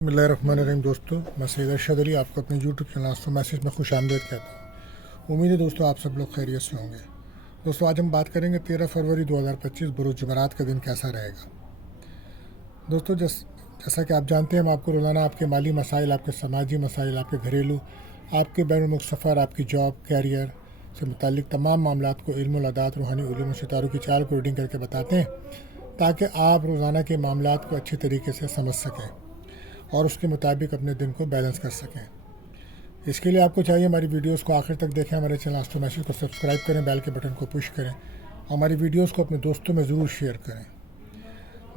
बिस्मिल्लाहिर्रहमानिर्रहीम। दोस्तों, मैं सैयद अरशद अली आपको अपने यूट्यूब चैनल आस्तो मैसेज में खुश आमदीद कहता हूँ। उम्मीद है दोस्तों आप सब लोग खैरियत से होंगे। दोस्तों, आज हम बात करेंगे 13 फरवरी 2025 बरोज़ जुमेरात का दिन कैसा रहेगा। दोस्तों, जैसा कि आप जानते हैं, हम आपको रोज़ाना आपके माली मसाइल, आपके समाजी मसाइल, आपके घरेलू, आपके बैनुल सफ़र, आपकी जॉब, कैरियर से मुतालिक तमाम मामलात को इल्म, अदात, रूहानी उलूम, सितारों की चाल को रीडिंग करके बताते हैं ताकि आप रोज़ाना के मामलात को अच्छी तरीके से समझ सकें और उसके मुताबिक अपने दिन को बैलेंस कर सकें। इसके लिए आपको चाहिए हमारी वीडियोस को आखिर तक देखें, हमारे चैनल आस्तो मैसेज को सब्सक्राइब करें, बेल के बटन को पुश करें, हमारी वीडियोस को अपने दोस्तों में ज़रूर शेयर करें।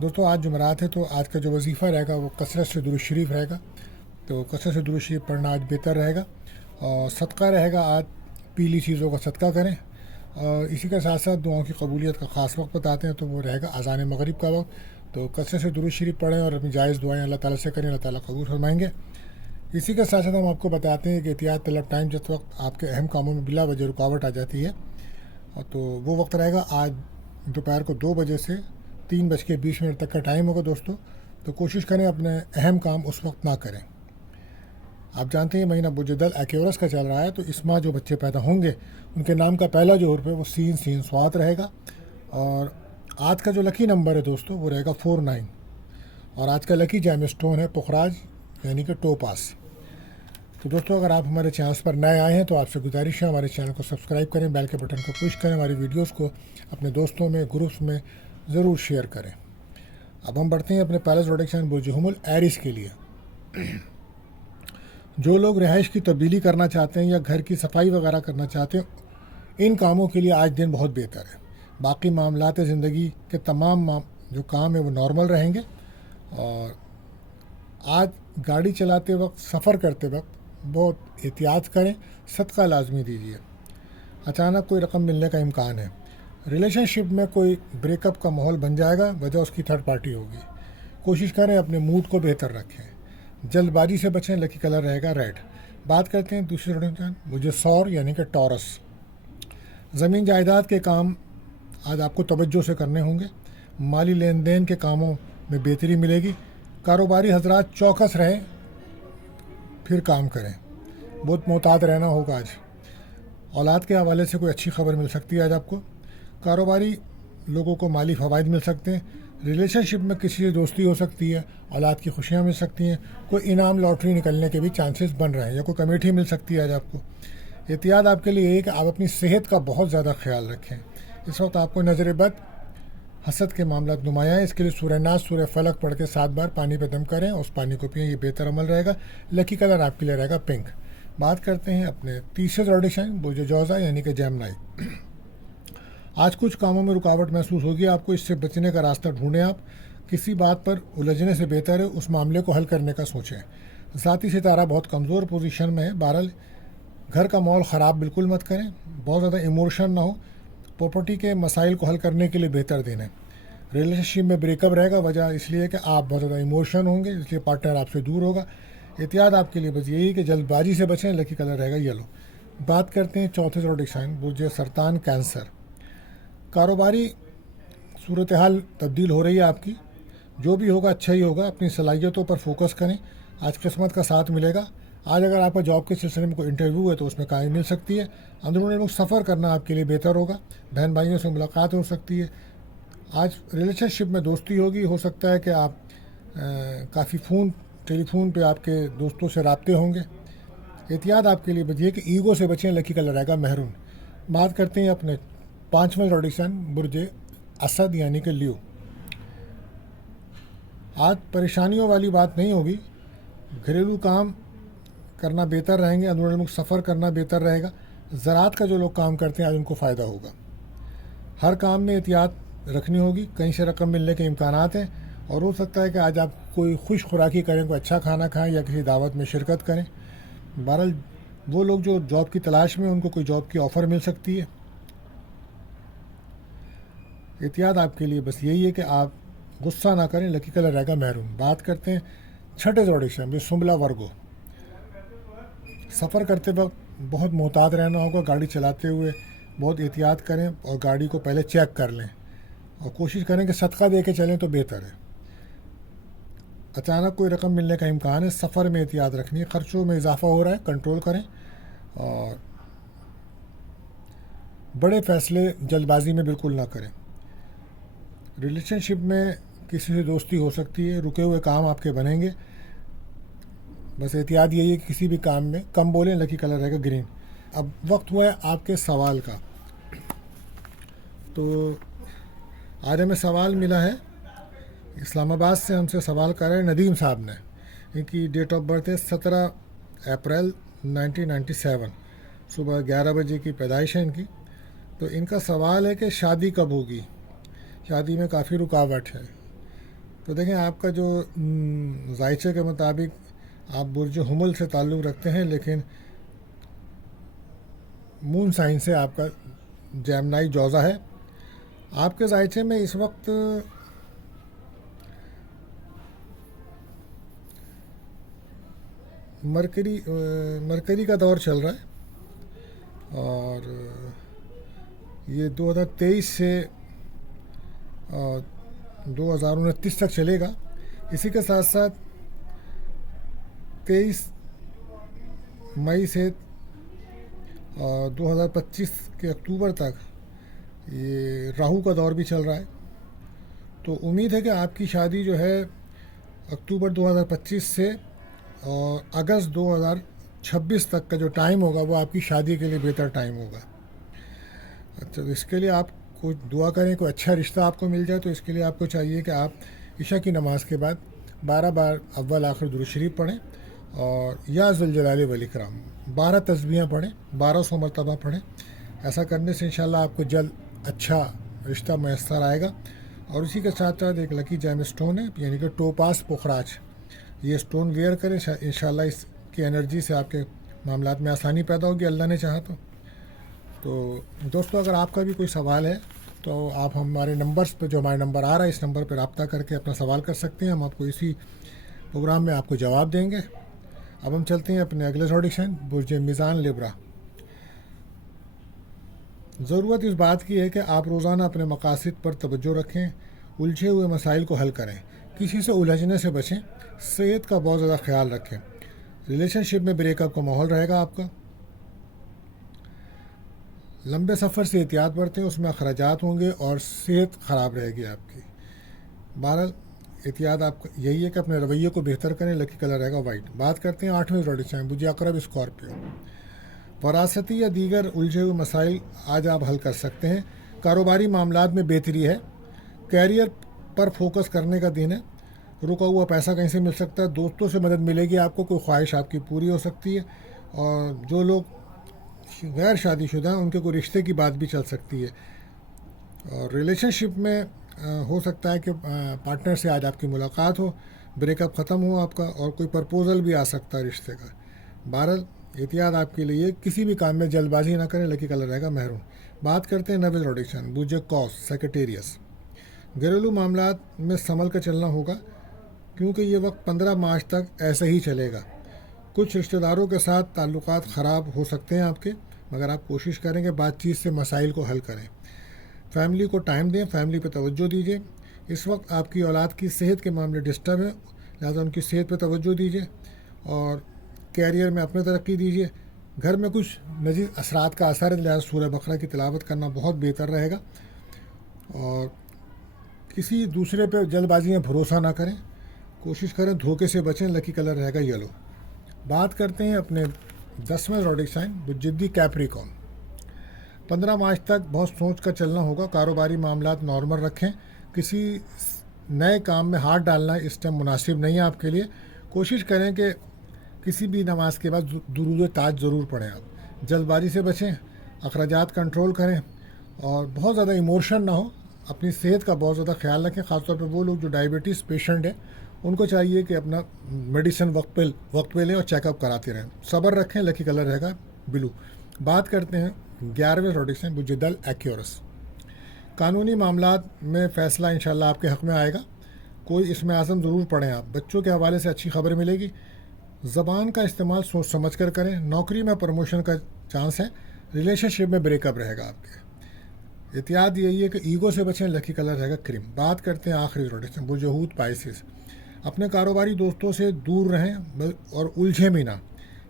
दोस्तों, आज जुमेरात है तो आज का जो वजीफ़ा रहेगा वो कसरत से दुरूद शरीफ रहेगा। तो कसरत से दुरूद शरीफ पढ़ना आज बेहतर रहेगा। और सदका रहेगा, आज पीली चीज़ों का सदका करें। और इसी के साथ साथ दुआओं की कबूलियत का ख़ास वक्त बताते हैं तो वो रहेगा अज़ान मगरिब का वक्त। तो कसरत से दुरूद शरीफ पढ़ें और अपनी जायज़ दुआएं अल्लाह ताला से करें, अल्लाह ताला कबूल फरमाएंगे। इसी के साथ साथ हम आपको बताते हैं कि एहतियात तलब टाइम जिस वक्त आपके अहम कामों में बिला वजह रुकावट आ जाती है, और तो वो वक्त रहेगा आज दोपहर को 2 बजे से 3:20 तक का टाइम होगा। दोस्तों, तो कोशिश करें अपने अहम काम उस वक्त ना करें। आप जानते हैं महीना बुजदल एक्यूरस का चल रहा है, तो इस माह जो बच्चे पैदा होंगे उनके नाम का पहला जो हर्फ है वो सीन स्वात रहेगा। और आज का जो लकी नंबर है दोस्तों वो रहेगा 49। और आज का लकी जैम स्टोन है पुखराज यानी कि टोपास। तो दोस्तों, अगर आप हमारे चैनल पर नए आए हैं तो आपसे गुजारिश है हमारे चैनल को सब्सक्राइब करें, बेल के बटन को पुश करें, हमारी वीडियोस को अपने दोस्तों में, ग्रुप्स में ज़रूर शेयर करें। अब हम बढ़ते हैं अपने पहले प्रोडक्शन बुर्ज हुमुल एरिस के लिए। जो लोग रिहाइश की तब्दीली करना चाहते हैं या घर की सफाई वगैरह करना चाहते हैं, इन कामों के लिए आज दिन बहुत बेहतर है। बाकी मामलात ज़िंदगी के तमाम जो काम है वो नॉर्मल रहेंगे। और आज गाड़ी चलाते वक्त, सफ़र करते वक्त बहुत एहतियात करें, सदका लाजमी दीजिए। अचानक कोई रकम मिलने का इम्कान है। रिलेशनशिप में कोई ब्रेकअप का माहौल बन जाएगा, वजह उसकी थर्ड पार्टी होगी। कोशिश करें अपने मूड को बेहतर रखें। जल्दबाजी से बचें, लकी कलर रहेगा रेड। बात करते हैं दूसरे रुझान, मुझे सौर यानी कि टॉरस। ज़मीन जायदाद के काम आज आपको तवज्जो से करने होंगे। माली लेन देन के कामों में बेहतरी मिलेगी। कारोबारी हजरात चौकस रहें, फिर काम करें, बहुत मोहतात रहना होगा आज। औलाद के हवाले से कोई अच्छी खबर मिल सकती है आज आपको। कारोबारी लोगों को माली फ़वाइद मिल सकते हैं। रिलेशनशिप में किसी से दोस्ती हो सकती है, औलाद की खुशियाँ मिल सकती हैं। कोई इनाम लॉटरी निकलने के भी चांसेस बन रहे हैं या कोई कमेटी मिल सकती है आज आपको। एहतियात आपके लिए है कि आप अपनी सेहत का बहुत ज़्यादा ख्याल रखें। इस वक्त आपको नज़र बद, हसद के मामला नुमाया है। इसके लिए सूरह नास, सूरह फलक पढ़ के 7 बार पानी पे दम करें, उस पानी को पिएँ, ये बेहतर अमल रहेगा। लकी कलर आपके लिए रहेगा पिंक। बात करते हैं अपने तीसरे प्रोडिक्शन बुर्ज जौज़ा यानी कि जेमिनी। आज कुछ कामों में रुकावट महसूस होगी आपको, इससे बचने का रास्ता ढूंढें। आप किसी बात पर उलझने से बेहतर है उस मामले को हल करने का सोचें। ज़ाती सितारा बहुत कमज़ोर पोजीशन में है। बहरहाल घर का माहौल ख़राब बिल्कुल मत करें, बहुत ज़्यादा इमोशन ना हो। प्रॉपर्टी के मसाइल को हल करने के लिए बेहतर दिन है। रिलेशनशिप में ब्रेकअप रहेगा, वजह इसलिए कि आप बहुत ज़्यादा इमोशन होंगे, इसलिए पार्टनर आपसे दूर होगा। एहतियात आपके लिए बस यही कि जल्दबाजी से बचें, लकी कलर रहेगा येलो। बात करते हैं चौथे प्रोडिक्शन बुर्ज सरतान कैंसर। कारोबारी सूरत हाल तब्दील हो रही है आपकी, जो भी होगा अच्छा ही होगा। अपनी सलाहियतों पर फोकस करें, आज किस्मत का साथ मिलेगा। आज अगर आपका जॉब के सिलसिले में कोई इंटरव्यू है तो उसमें काम मिल सकती है। अंदरूनी मुल्क सफ़र करना आपके लिए बेहतर होगा। बहन भाइयों से मुलाकात हो सकती है। आज रिलेशनशिप में दोस्ती होगी, हो सकता है कि आप काफ़ी टेलीफोन पे आपके दोस्तों से राब्ते होंगे। एहतियात आपके लिए बचिए कि ईगो से बचें, लकी कलर रहेगा मेहरून। बात करते हैं अपने 5वें प्रोडिक्शन बुर्ज असद यानी कि लियो। आज परेशानियों वाली बात नहीं होगी, घरेलू काम करना बेहतर रहेंगे। अंदरूनी मुल्क सफ़र करना बेहतर रहेगा। ज़राअत का जो लोग काम करते हैं आज उनको फ़ायदा होगा। हर काम में एहतियात रखनी होगी, कहीं से रकम मिलने के इम्कानात हैं। और हो सकता है कि आज आप कोई खुश खुराकी करें, कोई अच्छा खाना खाएं या किसी दावत में शिरकत करें। बहरहाल वो लोग जो जॉब की तलाश में, उनको कोई जॉब की ऑफ़र मिल सकती है। एहतियात आपके लिए बस यही है कि आप गुस्सा ना करें, लकी कलर रहेगा मैरून। बात करते हैं छठे प्रोडिक्शन सुंबला वर्गो। सफ़र करते वक्त बहुत मोहतात रहना होगा। गाड़ी चलाते हुए बहुत एहतियात करें और गाड़ी को पहले चेक कर लें और कोशिश करें कि सदका दे के चलें तो बेहतर है। अचानक कोई रकम मिलने का इम्कान है, सफ़र में एहतियात रखनी है, ख़र्चों में इजाफ़ा हो रहा है, कंट्रोल करें, और बड़े फ़ैसले जल्दबाजी में बिल्कुल ना करें। रिलेशनशिप में किसी से दोस्ती हो सकती है, रुके हुए काम आपके बनेंगे, बस एहतियात यही है कि किसी भी काम में कम बोलें। लकी कलर रहेगा ग्रीन। अब वक्त हुआ है आपके सवाल का। तो आज हमें सवाल मिला है, इस्लामाबाद से हमसे सवाल कर रहे हैं नदीम साहब ने। इनकी डेट ऑफ बर्थ है 17 अप्रैल 1997, सुबह 11 बजे की पैदाइश है इनकी। तो इनका सवाल है कि शादी कब होगी, शादी में काफ़ी रुकावट है। तो देखें, आपका जो जायचे के मुताबिक आप बुर्ज हुमल से ताल्लुक़ रखते हैं, लेकिन मून साइन से आपका जैमनाई जौज़ा है। आपके जायचे में इस वक्त मरकरी का दौर चल रहा है, और ये 2023 से 2029 तक चलेगा। इसी के साथ साथ 23 मई से 2025 के अक्टूबर तक ये राहु का दौर भी चल रहा है। तो उम्मीद है कि आपकी शादी जो है अक्टूबर 2025 से और अगस्त 2026 तक का जो टाइम होगा वो आपकी शादी के लिए बेहतर टाइम होगा। अच्छा, तो इसके लिए आप कोई दुआ करें, कोई अच्छा रिश्ता आपको मिल जाए। तो इसके लिए आपको चाहिए कि आप इशा की नमाज़ के बाद 12 बार अव्वल आखिर दुरूद शरीफ पढ़ें, और या ज़ुल जलाली वल इकराम 12 तस्बीहें पढ़ें, 1200 मरतबा पढ़ें। ऐसा करने से इंशाल्लाह आपको जल्द अच्छा रिश्ता मैसर आएगा। और इसी के साथ साथ एक लकी जैम स्टोन है, यानी कि टोपास पुखराज, ये स्टोन वेयर करें, इंशाल्लाह इसकी एनर्जी से आपके मामलात में आसानी पैदा होगी, अल्लाह ने चाहा तो दोस्तों, अगर आपका भी कोई सवाल है तो आप हमारे नंबर्स पे, जो हमारे नंबर आ रहा है, इस नंबर पर रब्ता करके अपना सवाल कर सकते हैं। हम आपको इसी प्रोग्राम में आपको जवाब देंगे। अब हम चलते हैं अपने अगले ऑडिशन, बुर्ज मीज़ान लिब्रा। ज़रूरत इस बात की है कि आप रोज़ाना अपने मकासद पर तवज्जो रखें, उलझे हुए मसाइल को हल करें, किसी से उलझने से बचें, सेहत का बहुत ज़्यादा ख्याल रखें। रिलेशनशिप में ब्रेकअप का माहौल रहेगा आपका। लंबे सफ़र से एहतियात बरतें, उसमें अखराजात होंगे और सेहत ख़राब रहेगी आपकी। बहरहाल एहतियात आप यही है कि अपने रवैये को बेहतर करें। लकी कलर रहेगा वाइट। बात करते हैं 8वें ज़ोडिएक बुर्ज अक़रब स्कॉर्पियो। वरासती या दीगर उलझे हुए मसाइल आज आप हल कर सकते हैं। कारोबारी मामलात में बेहतरी है। कैरियर पर फोकस करने का दिन है। रुका हुआ पैसा कहीं से मिल सकता है, दोस्तों से मदद मिलेगी आपको, कोई ख्वाहिश आपकी पूरी हो सकती है। और जो लोग गैर शादीशुदा हैं उनके कोई रिश्ते की बात भी चल सकती है। और रिलेशनशिप में हो सकता है कि पार्टनर से आज आपकी मुलाकात हो, ब्रेकअप ख़त्म हो आपका, और कोई प्रपोज़ल भी आ सकता है रिश्ते का। बहरहाल एहतियात आपके लिए, किसी भी काम में जल्दबाजी ना करें। लकी कलर रहेगा मैरून। बात करते हैं 9वें ज़ोडिएक बुर्ज कौस सेक्रेटेरियस। घरेलू मामलात में संभल कर चलना होगा, क्योंकि ये वक्त 15 मार्च तक ऐसे ही चलेगा। कुछ रिश्तेदारों के साथ ताल्लुकात ख़राब हो सकते हैं आपके, मगर आप कोशिश करें कि बातचीत से मसाइल को हल करें। फैमिली को टाइम दें, फैमिली पर तवज्जो दीजिए। इस वक्त आपकी औलाद की सेहत के मामले डिस्टर्ब हैं, लिहाजा उनकी सेहत पर तवज्जो दीजिए और कैरियर में अपने तरक्की दीजिए। घर में कुछ नजीज़ असरात का असर है, लिहाजा सूरह बकरा की तिलावत करना बहुत बेहतर रहेगा। और किसी दूसरे पर जल्दबाजी में भरोसा ना करें, कोशिश करें धोखे से बचें। लकी कलर रहेगा येलो। बात करते हैं अपने 10वें ज़ोडिएक जिद्दी कैप्रिकॉर्न। 15 मार्च तक बहुत सोच कर चलना होगा। कारोबारी मामलात नॉर्मल रखें। किसी नए काम में हाथ डालना इस टाइम मुनासिब नहीं है आपके लिए। कोशिश करें कि किसी भी नमाज के बाद दुरूद ताज ज़रूर पढ़ें। आप जल्दबाजी से बचें, अखराजात कंट्रोल करें, और बहुत ज़्यादा इमोशन ना हो। अपनी सेहत का बहुत ज़्यादा ख्याल रखें। ख़ासतौर पर वो लोग जो डायबिटीज़ पेशेंट हैं, उनको चाहिए कि अपना मेडिसिन वक्त पे लें और चेकअप कराते रहें। सब्र रखें। लकी कलर रहेगा ब्लू। बात करते हैं 11वें ज़ोडिएक बुर्ज दल एक्यूरस। कानूनी मामलात में फ़ैसला इंशाल्लाह आपके हक़ में आएगा। कोई इसमें आज़म ज़रूर पढ़ें आप। बच्चों के हवाले से अच्छी खबर मिलेगी। ज़बान का इस्तेमाल सोच समझ कर करें। नौकरी में प्रमोशन का चांस है। रिलेशनशिप में ब्रेकअप रहेगा आपके। एहतियात यही है कि ईगो से बचें। लकी कलर रहेगा क्रीम। बात करते हैं आखिरी ज़ोडिएक बुर्ज हूत पाइसिस। اپنے کاروباری دوستوں سے دور رہیں اور الجھیں بھی نہ.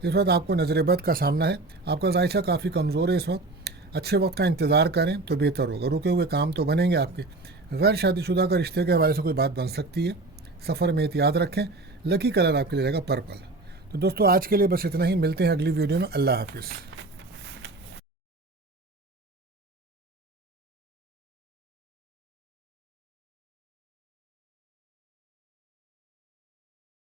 اس وقت آپ کو نظر بد کا سامنا ہے. آپ کا ذائقہ کافی کمزور ہے اس وقت. اچھے وقت کا انتظار کریں تو بہتر ہوگا. رکے ہوئے کام تو بنیں گے آپ کے. غیر شادی شدہ کا رشتے کے حوالے سے کوئی بات بن سکتی ہے. سفر میں احتیاط رکھیں. لکی کلر آپ کے لیے رہے گا پرپل. تو دوستو آج کے لیے بس اتنا ہی. ملتے ہیں اگلی ویڈیو میں. اللہ حافظ.